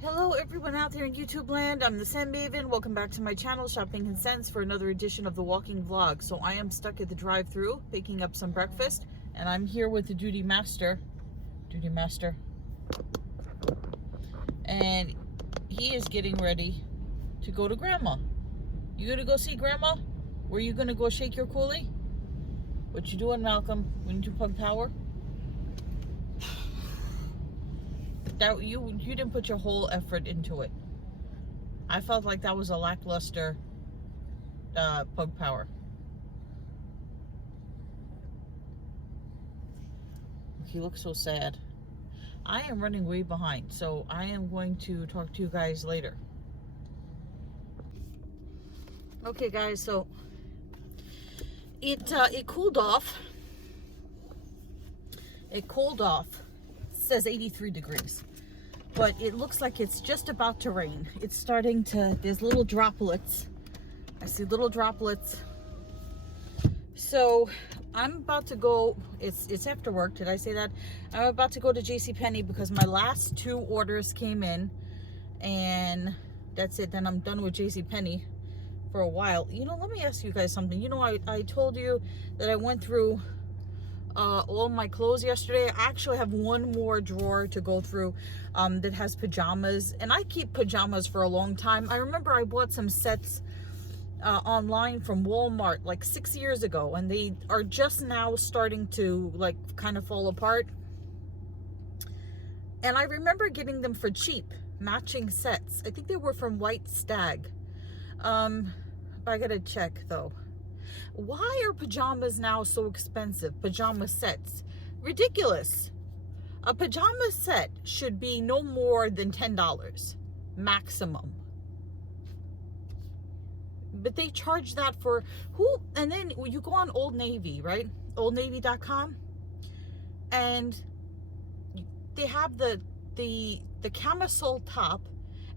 Hello everyone out there in YouTube land, I'm the Sand Maven. Welcome back to my channel, Shopping and Sense, for another edition of the walking vlog. So I am stuck at the drive-thru picking up some breakfast, and I'm here with the duty master, and he is getting ready to go to Grandma. You gonna go see Grandma? Were you gonna go shake your coolie? What you doing, Malcolm? We need to plug power. That you didn't put your whole effort into it. I felt like that was a lackluster plug power. He looks so sad. I am running way behind, so I am going to talk to you guys later. Okay, guys, so it cooled off. It cooled off. It says 83 degrees. But it looks like it's just about to rain. It's starting to, there's little droplets. I see little droplets. So I'm about to go, it's after work, did I say that? I'm about to go to Penney because my last 2 orders came in, and that's it. Then I'm done with Penney for a while. You know, let me ask you guys something. You know, I told you that I went through all my clothes yesterday. I actually have one more drawer to go through that has pajamas, and I keep pajamas for a long time. I remember I bought some sets online from Walmart like 6 years ago, and they are just now starting to like kind of fall apart. And I remember getting them for cheap, matching sets. I think they were from White Stag. But I gotta check though. Why are pajamas now so expensive? Pajama sets. Ridiculous. A pajama set should be no more than $10 maximum. But they charge that for who? And then you go on Old Navy, right? OldNavy.com, and they have the camisole top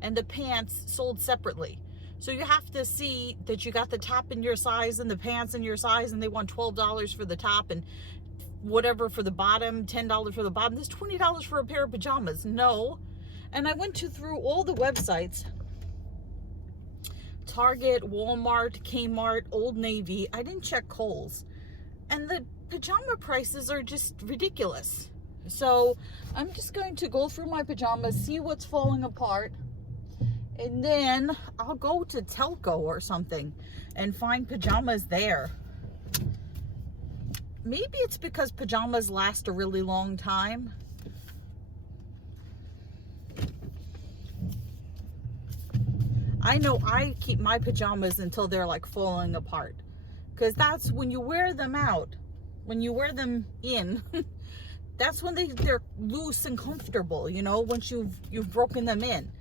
and the pants sold separately. So you have to see that you got the top in your size and the pants in your size, and they want $12 for the top and whatever for the bottom, $10 for the bottom. There's $20 for a pair of pajamas. No. And I went through all the websites. Target, Walmart, Kmart, Old Navy. I didn't check Kohl's. And the pajama prices are just ridiculous. So I'm just going to go through my pajamas, see what's falling apart. And then I'll go to Telco or something and find pajamas there. Maybe it's because pajamas last a really long time. I know I keep my pajamas until they're like falling apart. Because that's when you wear them out. When you wear them in, that's when they're loose and comfortable, you know, once you've broken them in.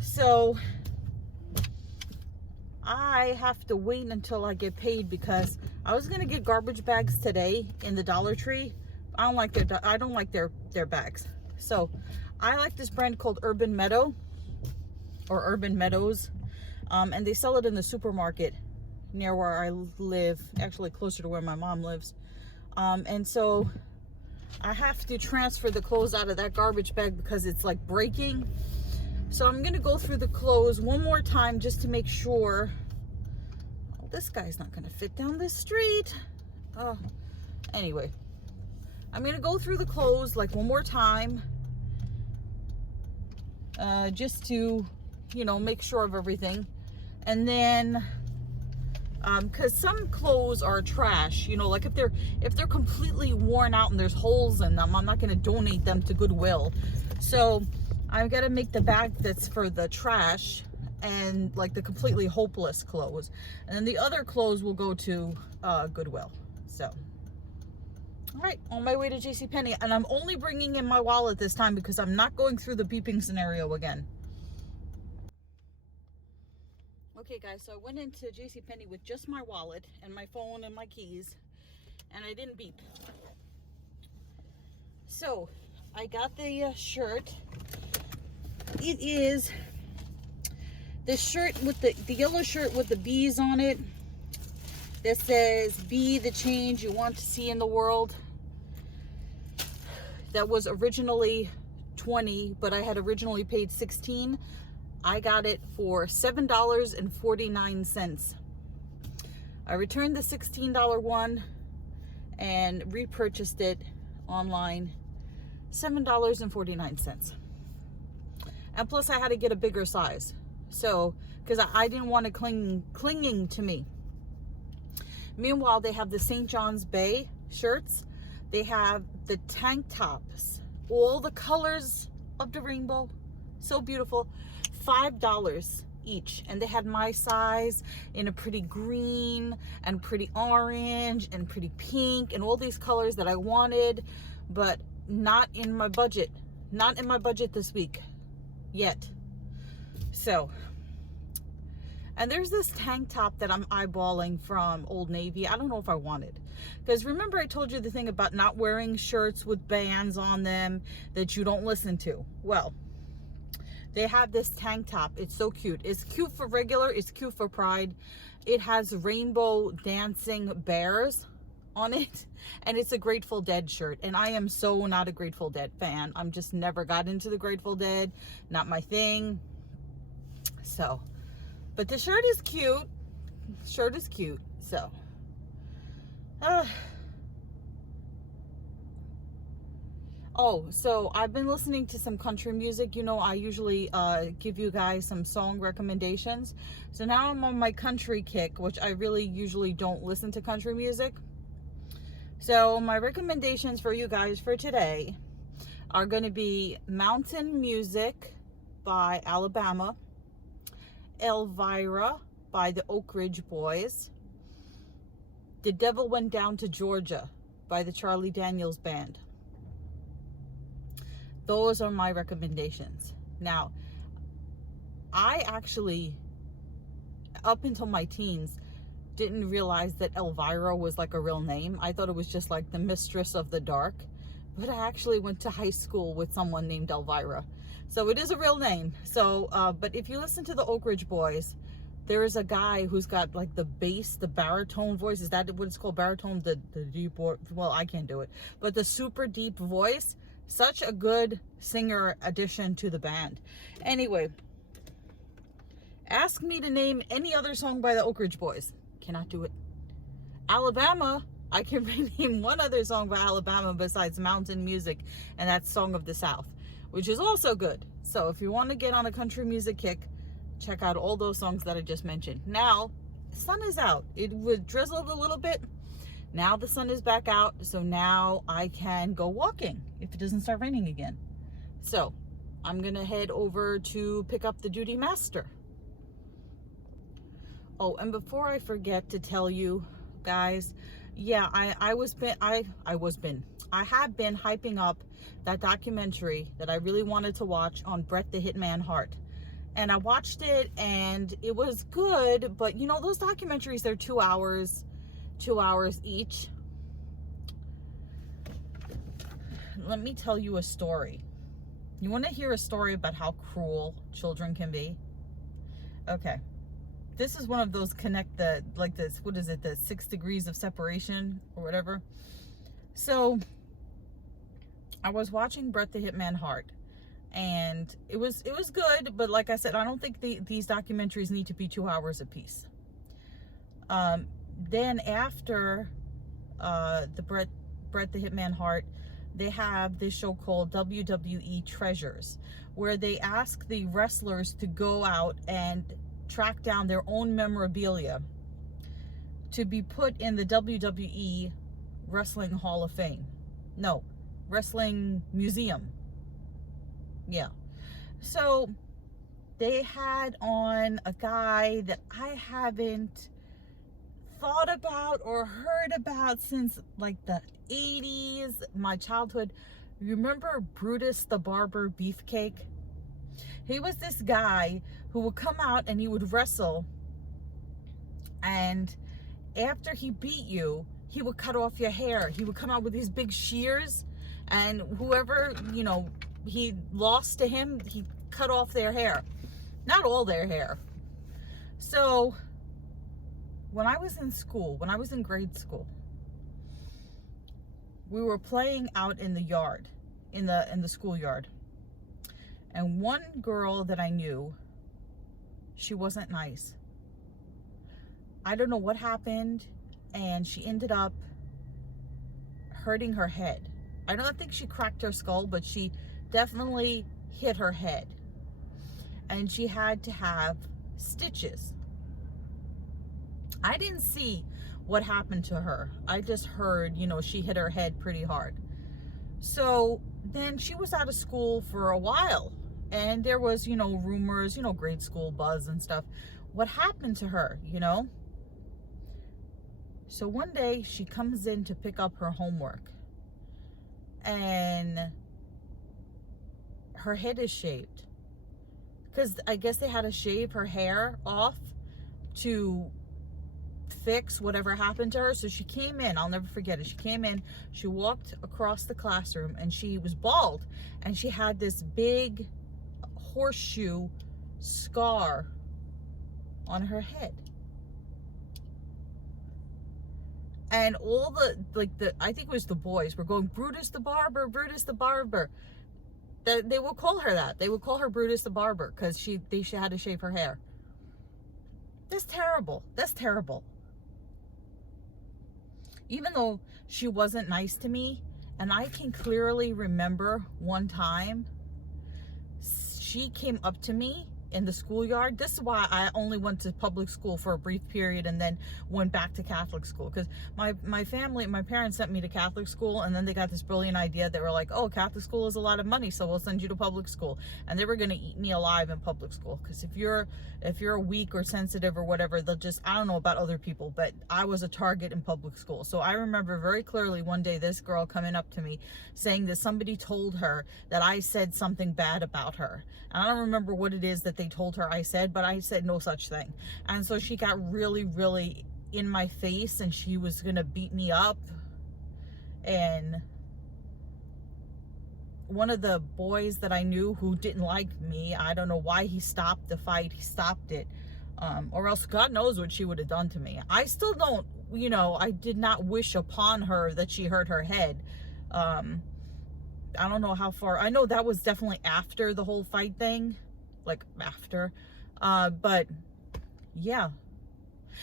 So I have to wait until I get paid, because I was gonna get garbage bags today in the Dollar Tree. I don't like their bags. So I like this brand called Urban Meadow or Urban Meadows, and they sell it in the supermarket near where I live, actually closer to where my mom lives. And so I have to transfer the clothes out of that garbage bag because it's like breaking. So I'm going to go through the clothes one more time just to make sure. Oh, this guy's not going to fit down this street. Oh, anyway, I'm going to go through the clothes like one more time. Just to, you know, make sure of everything. And then, because some clothes are trash, you know, like if they're completely worn out and there's holes in them, I'm not going to donate them to Goodwill. So I've got to make the bag that's for the trash and like the completely hopeless clothes. And then the other clothes will go to Goodwill. So, all right, on my way to JCPenney. And I'm only bringing in my wallet this time because I'm not going through the beeping scenario again. Okay, guys, so I went into JCPenney with just my wallet and my phone and my keys, and I didn't beep. So I got the shirt. It is the shirt with the yellow shirt with the bees on it that says, "Be the change you want to see in the world." That was originally $20, but I had originally paid $16. I got it for $7.49. I returned the $16 one and repurchased it online, $7.49. And plus I had to get a bigger size. So, because I didn't want it clinging to me. Meanwhile, they have the St. John's Bay shirts. They have the tank tops, all the colors of the rainbow. So beautiful. $5 each. And they had my size in a pretty green and pretty orange and pretty pink and all these colors that I wanted, but not in my budget. Not in my budget this week yet. So, and there's this tank top that I'm eyeballing from Old Navy. I don't know if I want it. Because remember I told you the thing about not wearing shirts with bands on them that you don't listen to? Well, they have this tank top. It's so cute. It's cute for regular. It's cute for Pride. It has rainbow dancing bears on it. And it's a Grateful Dead shirt. And I am so not a Grateful Dead fan. I'm just never got into the Grateful Dead. Not my thing. So, but the shirt is cute. Shirt is cute. So, oh, so I've been listening to some country music. You know, I usually give you guys some song recommendations. So now I'm on my country kick, which I really usually don't listen to country music. So my recommendations for you guys for today are going to be Mountain Music by Alabama, Elvira by the Oak Ridge Boys, The Devil Went Down to Georgia by the Charlie Daniels Band. Those are my recommendations. Now, I actually, up until my teens, didn't realize that Elvira was like a real name. I thought it was just like the Mistress of the Dark. But I actually went to high school with someone named Elvira. So it is a real name. So, but if you listen to the Oak Ridge Boys, there is a guy who's got like the bass, the baritone voice. Is that what it's called? Baritone? The deep, well, I can't do it. But the super deep voice. Such a good singer addition to the band. Anyway, ask me to name any other song by the Oak Ridge Boys. Cannot do it. Alabama, I can name one other song by Alabama besides Mountain Music, and that's Song of the South, which is also good. So if you want to get on a country music kick, check out all those songs that I just mentioned. Now, sun is out. It was drizzled a little bit. Now the sun is back out, so now I can go walking if it doesn't start raining again. So I'm gonna head over to pick up the Duty Master. Oh, and before I forget to tell you guys, yeah, I have been hyping up that documentary that I really wanted to watch on Bret the Hitman Hart. And I watched it and it was good, but you know, those documentaries, they're 2 hours each. Let me tell you a story. You want to hear a story about how cruel children can be? Okay. This is one of those what is it, the 6 degrees of separation or whatever. So I was watching Bret the Hitman Hart, and it was good, but like I said, I don't think these documentaries need to be 2 hours apiece. Then after the Bret the Hitman Hart, they have this show called WWE Treasures, where they ask the wrestlers to go out and track down their own memorabilia to be put in the WWE Wrestling Hall of Fame. No, Wrestling Museum. Yeah. So they had on a guy that I haven't thought about or heard about since like the 80s, my childhood. You remember Brutus the Barber Beefcake? He was this guy who would come out and he would wrestle, and after he beat you, he would cut off your hair. He would come out with these big shears, and whoever, you know, he lost to him, he cut off their hair. Not all their hair. So when I was in school, when I was in grade school, we were playing out in the yard, in the schoolyard. And one girl that I knew, she wasn't nice. I don't know what happened, and she ended up hurting her head. I don't think she cracked her skull, but she definitely hit her head. And she had to have stitches. I didn't see what happened to her. I just heard, you know, she hit her head pretty hard. So then she was out of school for a while, and there was, you know, rumors, you know, grade school buzz and stuff. What happened to her, you know? So one day she comes in to pick up her homework, and her head is shaved. Because I guess they had to shave her hair off to fix whatever happened to her. So she came in, I'll never forget it. She came in, she walked across the classroom, and she was bald, and she had this big horseshoe scar on her head. And all the I think it was the boys were going, Brutus the barber, Brutus the barber. They would call her that. They would call her Brutus the barber because she had to shave her hair. That's terrible. That's terrible. Even though she wasn't nice to me, and I can clearly remember one time she came up to me in the schoolyard. This is why I only went to public school for a brief period and then went back to Catholic school, because my family, my parents sent me to Catholic school, and then they got this brilliant idea. They were like, oh, Catholic school is a lot of money, so we'll send you to public school. And they were going to eat me alive in public school, because if you're weak or sensitive or whatever, they'll just, I don't know about other people, but I was a target in public school. So I remember very clearly one day this girl coming up to me saying that somebody told her that I said something bad about her. And I don't remember what it is that they told her I said, but I said no such thing. And so she got really, really in my face, and she was gonna beat me up. And one of the boys that I knew who didn't like me, I don't know why he stopped the fight. He stopped it, or else God knows what she would have done to me. I still don't, you know, I did not wish upon her that she hurt her head. I don't know how far. I know that was definitely after the whole fight thing, like after, but yeah,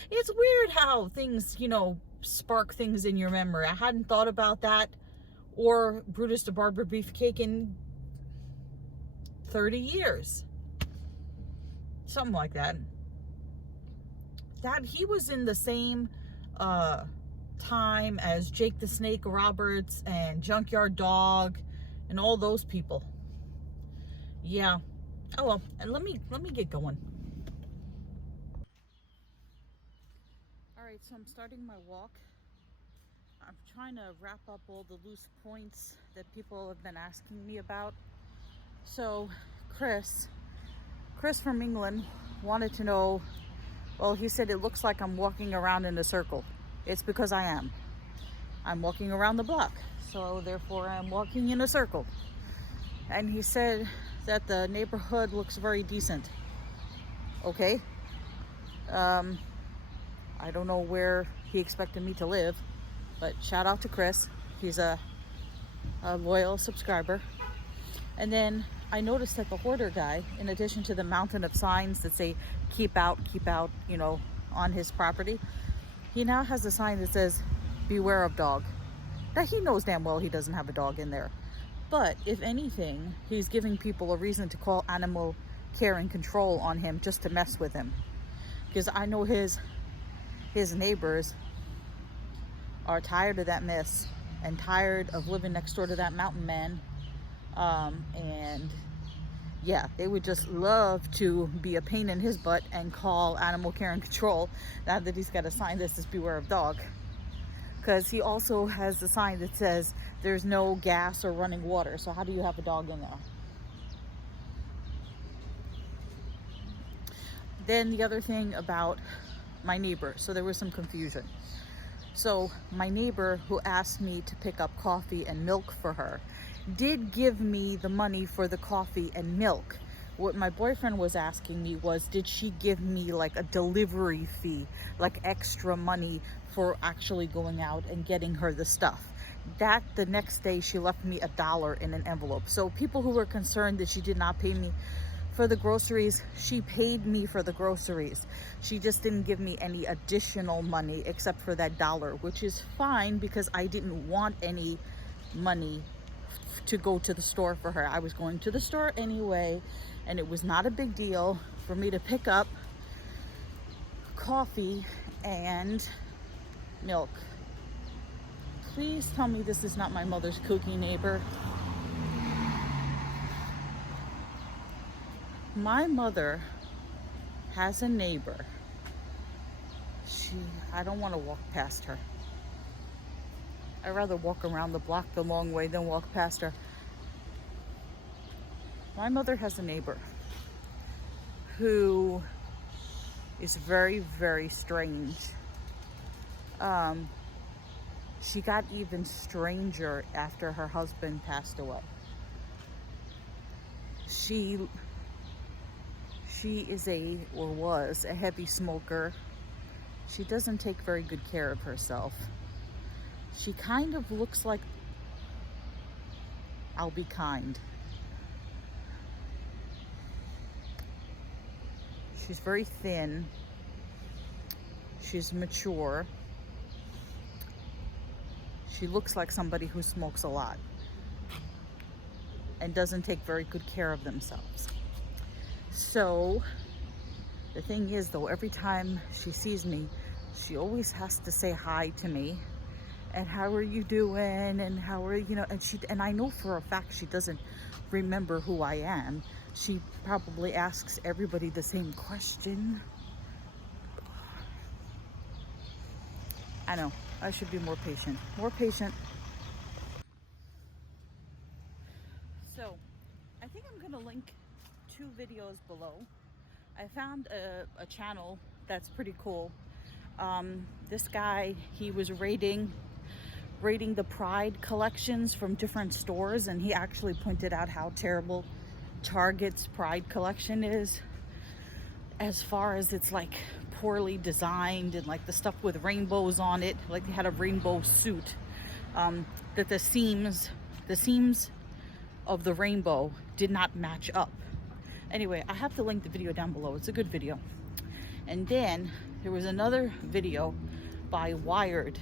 it's weird how things, you know, spark things in your memory. I hadn't thought about that, or Brutus the Barber Beefcake in 30 years, something like that. That he was in the same time as Jake the Snake Roberts and Junkyard Dog and all those people. Yeah. Oh well, and let me get going. All right, so I'm starting my walk. I'm trying to wrap up all the loose points that people have been asking me about. So Chris from England wanted to know, well, he said it looks like I'm walking around in a circle. It's because I am. I'm walking around the block, so therefore I'm walking in a circle. And he said that the neighborhood looks very decent. Okay. I don't know where he expected me to live, but shout out to Chris. He's a loyal subscriber. And then I noticed that the hoarder guy, in addition to the mountain of signs that say keep out, you know, on his property, he now has a sign that says beware of dog. Now he knows damn well he doesn't have a dog in there. But if anything, he's giving people a reason to call animal care and control on him just to mess with him. Because I know his neighbors are tired of that mess and tired of living next door to that mountain man. And yeah, they would just love to be a pain in his butt and call animal care and control now that he's got a sign that says beware of dog. Because he also has a sign that says there's no gas or running water. So how do you have a dog in there? Then the other thing about my neighbor. So there was some confusion. So my neighbor who asked me to pick up coffee and milk for her did give me the money for the coffee and milk. What my boyfriend was asking me was, did she give me like a delivery fee, like extra money for actually going out and getting her the stuff? That the next day she left me $1 in an envelope. So people who were concerned that she did not pay me for the groceries, she paid me for the groceries. She just didn't give me any additional money except for that $1, which is fine because I didn't want any money to go to the store for her. I was going to the store anyway, and it was not a big deal for me to pick up coffee and milk. Please tell me this is not my mother's kooky neighbor. My mother has a neighbor. I don't want to walk past her. I'd rather walk around the block the long way than walk past her. My mother has a neighbor who is very, very strange. She got even stranger after her husband passed away. She is was a heavy smoker. She doesn't take very good care of herself. She kind of looks like, I'll be kind. She's very thin. She's mature. She looks like somebody who smokes a lot and doesn't take very good care of themselves. So the thing is though, every time she sees me, she always has to say hi to me and how are you doing and how are you know, and I know for a fact she doesn't remember who I am. She probably asks everybody the same question. I know, I should be more patient. More patient. So, I think I'm gonna link 2 videos below. I found a channel that's pretty cool. This guy, he was rating the Pride collections from different stores, and he actually pointed out how terrible Target's Pride collection is, as far as it's like poorly designed and like the stuff with rainbows on it, like they had a rainbow suit, that the seams of the rainbow did not match up. Anyway, I have to link the video down below. It's a good video. And then there was another video by Wired,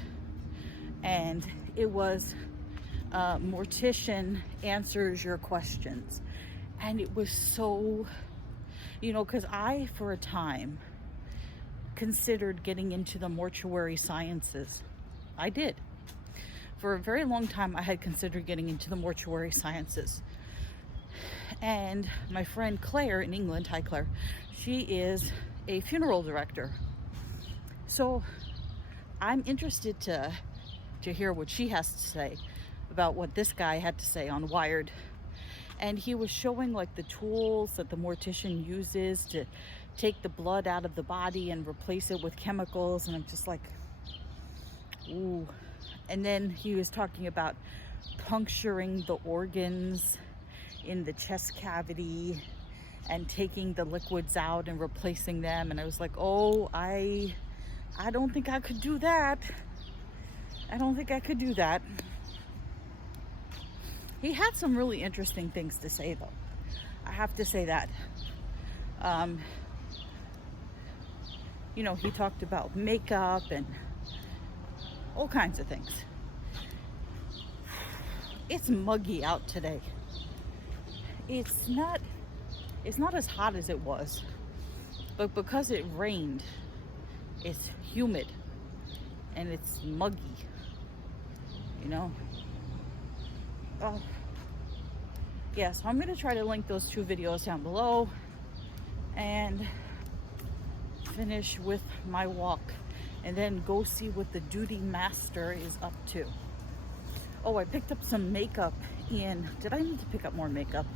and it was Mortician Answers Your Questions. And it was so, you know, because I, for a time, considered getting into the mortuary sciences. I did. For a very long time, I had considered getting into the mortuary sciences. And my friend Claire in England, hi Claire, she is a funeral director. So I'm interested to hear what she has to say about what this guy had to say on Wired. And he was showing like the tools that the mortician uses to take the blood out of the body and replace it with chemicals, and I'm just like, ooh. And then he was talking about puncturing the organs in the chest cavity and taking the liquids out and replacing them, and I was like, oh, I don't think I could do that. I don't think I could do that. He had some really interesting things to say though, I have to say that. You know, he talked about makeup and all kinds of things. It's muggy out today. It's not as hot as it was, but because it rained, it's humid and it's muggy, you know. Oh yeah, so I'm gonna try to link those 2 videos down below and finish with my walk, and then go see what the duty master is up to. Oh, I picked up some makeup in, did I need to pick up more makeup?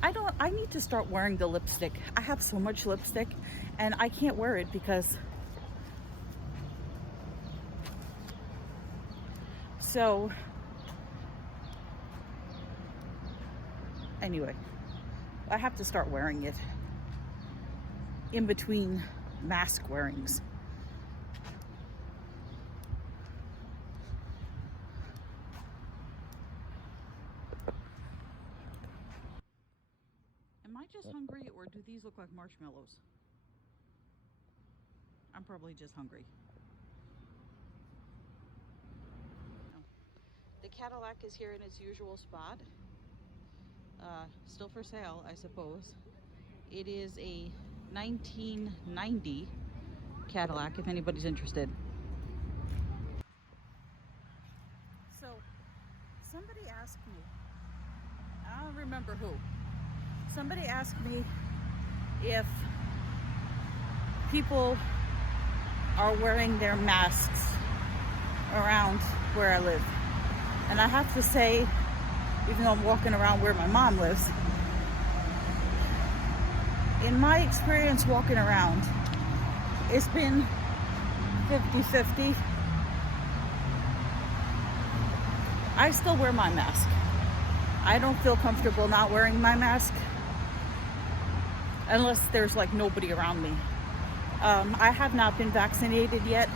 I need to start wearing the lipstick. I have so much lipstick and I can't wear it because, so anyway, I have to start wearing it in between mask wearings. These look like marshmallows. I'm probably just hungry. No. The Cadillac is here in its usual spot. Still for sale, I suppose. It is a 1990 Cadillac, if anybody's interested. So, somebody asked me, I don't remember who, somebody asked me if people are wearing their masks around where I live. And I have to say, even though I'm walking around where my mom lives, in my experience walking around, it's been 50-50. I still wear my mask. I don't feel comfortable not wearing my mask unless there's like nobody around me. I have not been vaccinated yet.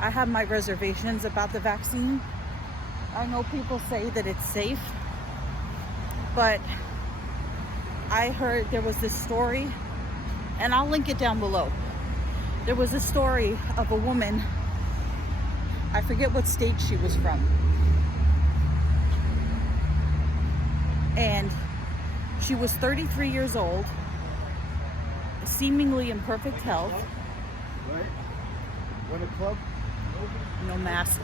I have my reservations about the vaccine. I know people say that it's safe, but I heard there was this story, and I'll link it down below. There was a story of a woman, I forget what state she was from, and she was 33 years old, seemingly in perfect health. Right? What a club? No mask.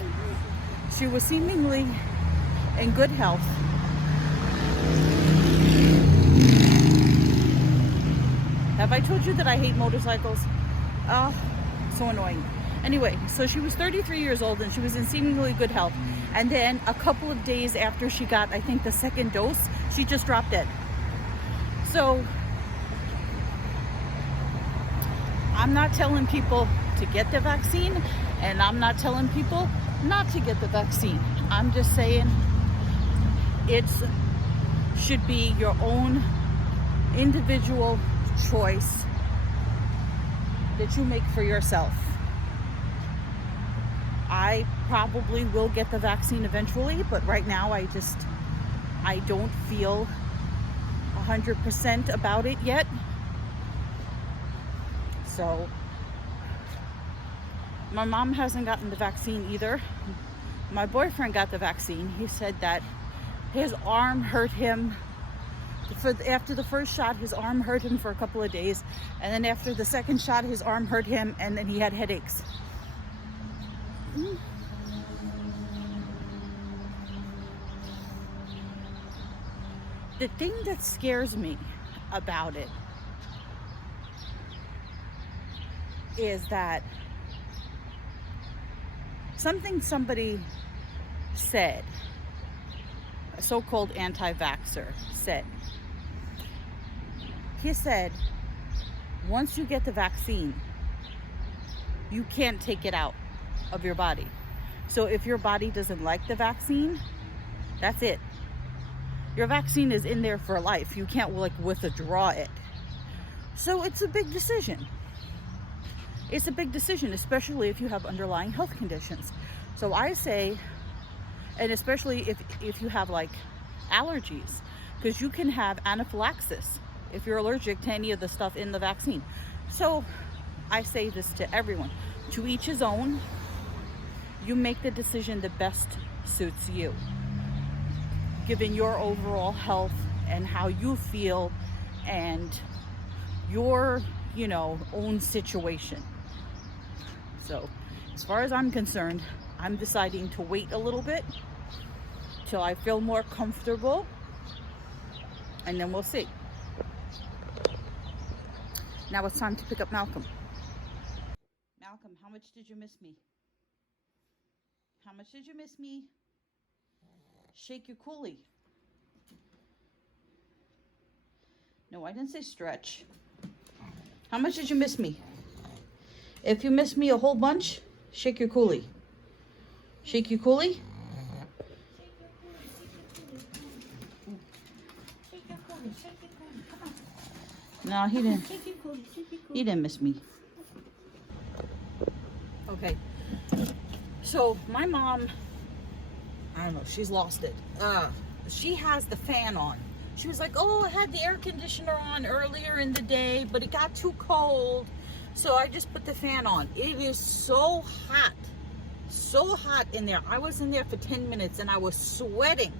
She was seemingly in good health. Have I told you that I hate motorcycles? Oh, so annoying. Anyway, so she was 33 years old and she was in seemingly good health. And then a couple of days after she got, I think, the second dose, she just dropped dead. So I'm not telling people to get the vaccine, and I'm not telling people not to get the vaccine. I'm just saying it should be your own individual choice that you make for yourself. I probably will get the vaccine eventually, but right now I don't feel 100% about it yet. So my mom hasn't gotten the vaccine either. My boyfriend got the vaccine. He said that his arm hurt him. After the first shot, his arm hurt him for a couple of days. And then after the second shot, his arm hurt him, and then he had headaches. The thing that scares me about it is that somebody said, a so-called anti-vaxxer said, he said, once you get the vaccine, you can't take it out of your body. So if your body doesn't like the vaccine, that's it. Your vaccine is in there for life. You can't like withdraw it. So it's a big decision. It's a big decision, especially if you have underlying health conditions. So I say, and especially if you have like allergies, because you can have anaphylaxis if you're allergic to any of the stuff in the vaccine. So I say this to everyone, to each his own. You make the decision that best suits you, given your overall health and how you feel and your, own situation. So as far as I'm concerned, I'm deciding to wait a little bit till I feel more comfortable, and then we'll see. Now it's time to pick up Malcolm. Malcolm, how much did you miss me? How much did you miss me? Shake your coolie. No, I didn't say stretch. How much did you miss me? If you miss me a whole bunch, shake your coolie. Shake your coolie? No, he didn't. He didn't miss me. Okay. So my mom, I don't know, she's lost it. She has the fan on. She was like, oh, I had the air conditioner on earlier in the day, but it got too cold, so I just put the fan on. It is so hot in there. I was in there for 10 minutes and I was sweating.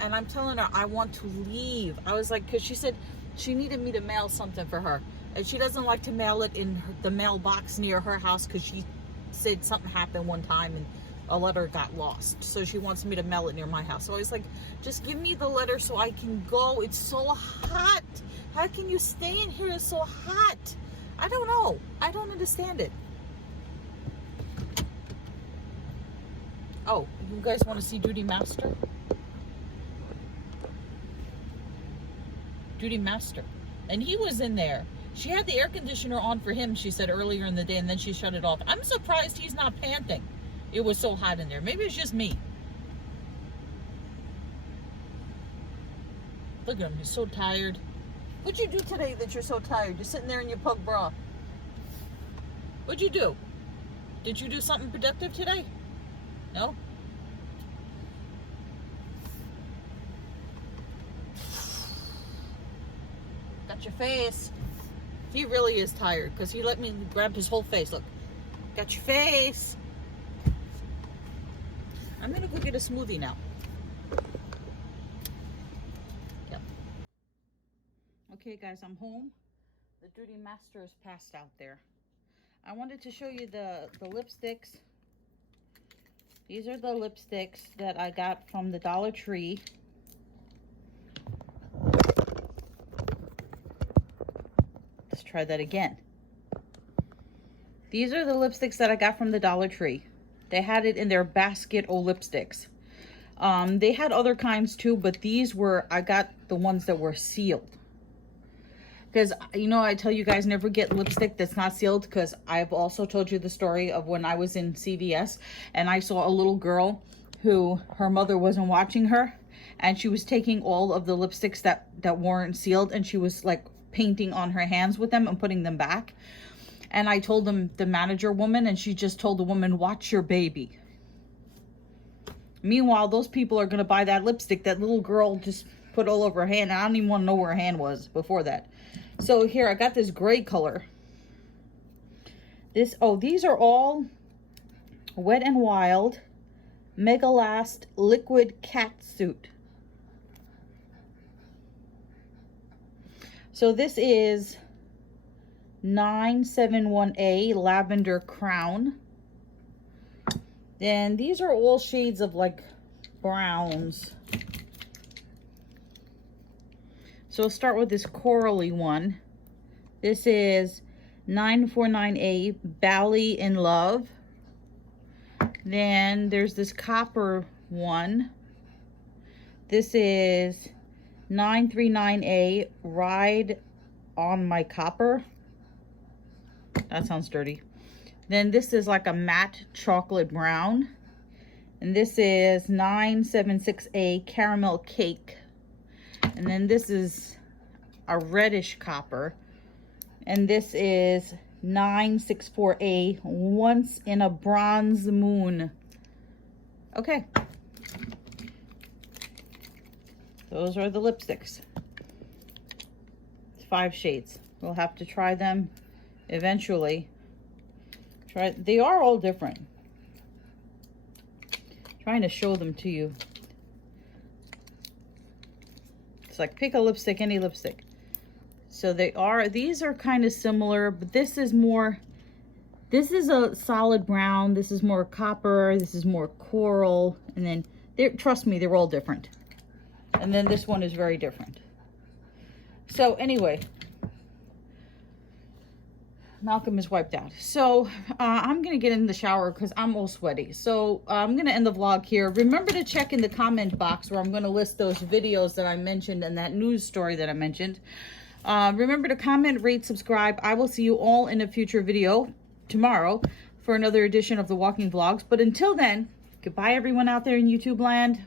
And I'm telling her I want to leave. I was like, because she said she needed me to mail something for her. And she doesn't like to mail it in the mailbox near her house because she said something happened one time and a letter got lost. So she wants me to mail it near my house. So I was like, just give me the letter so I can go. It's so hot. How can you stay in here? It's so hot. I don't know. I don't understand it. Oh, you guys want to see Duty Master? Duty Master. And he was in there. She had the air conditioner on for him, she said earlier in the day, and then she shut it off. I'm surprised he's not panting. It was so hot in there. Maybe it's just me. Look at him. He's so tired. What'd you do today that you're so tired? You're sitting there in your pug bra. What'd you do? Did you do something productive today? No? Got your face. He really is tired because he let me grab his whole face. Look. Got your face. I'm going to go get a smoothie now. Yep. Okay, guys, I'm home. The Duty Master is passed out there. I wanted to show you the lipsticks. These are the lipsticks that I got from the Dollar Tree. Let's try that again. These are the lipsticks that I got from the Dollar Tree. They had it in their basket of lipsticks. They had other kinds too, but these were, I got the ones that were sealed. Because, you know, I tell you guys never get lipstick that's not sealed, because I've also told you the story of when I was in CVS and I saw a little girl who her mother wasn't watching her, and she was taking all of the lipsticks that weren't sealed, and she was like painting on her hands with them and putting them back. And I told them, the manager woman, and she just told the woman, watch your baby. Meanwhile, those people are going to buy that lipstick that little girl just put all over her hand. And I don't even want to know where her hand was before that. So here, I got this gray color. These are all Wet n Wild Mega Last Liquid Cat Suit. So this is 971A Lavender Crown. Then these are all shades of like browns. So we'll start with this corally one. This is 949A Bally in Love. Then there's this copper one. This is 939A Ride on My Copper. That sounds dirty. Then this is like a matte chocolate brown. And this is 976A Caramel Cake. And then this is a reddish copper. And this is 964A Once in a Bronze Moon. Okay. Those are the lipsticks. It's 5 shades. We'll have to try them eventually. They are all different. Trying to show them to you. It's like pick a lipstick, any lipstick. So these are kind of similar, but this is a solid brown, this is more copper, this is more coral, and then trust me, they're all different. And then this one is very different. So anyway, Malcolm is wiped out. So I'm gonna get in the shower because I'm all sweaty. So I'm gonna end the vlog here. Remember to check in the comment box where I'm gonna list those videos that I mentioned and that news story that I mentioned. Remember to comment, rate, subscribe. I will see you all in a future video tomorrow for another edition of the Walking Vlogs. But until then, goodbye everyone out there in YouTube land.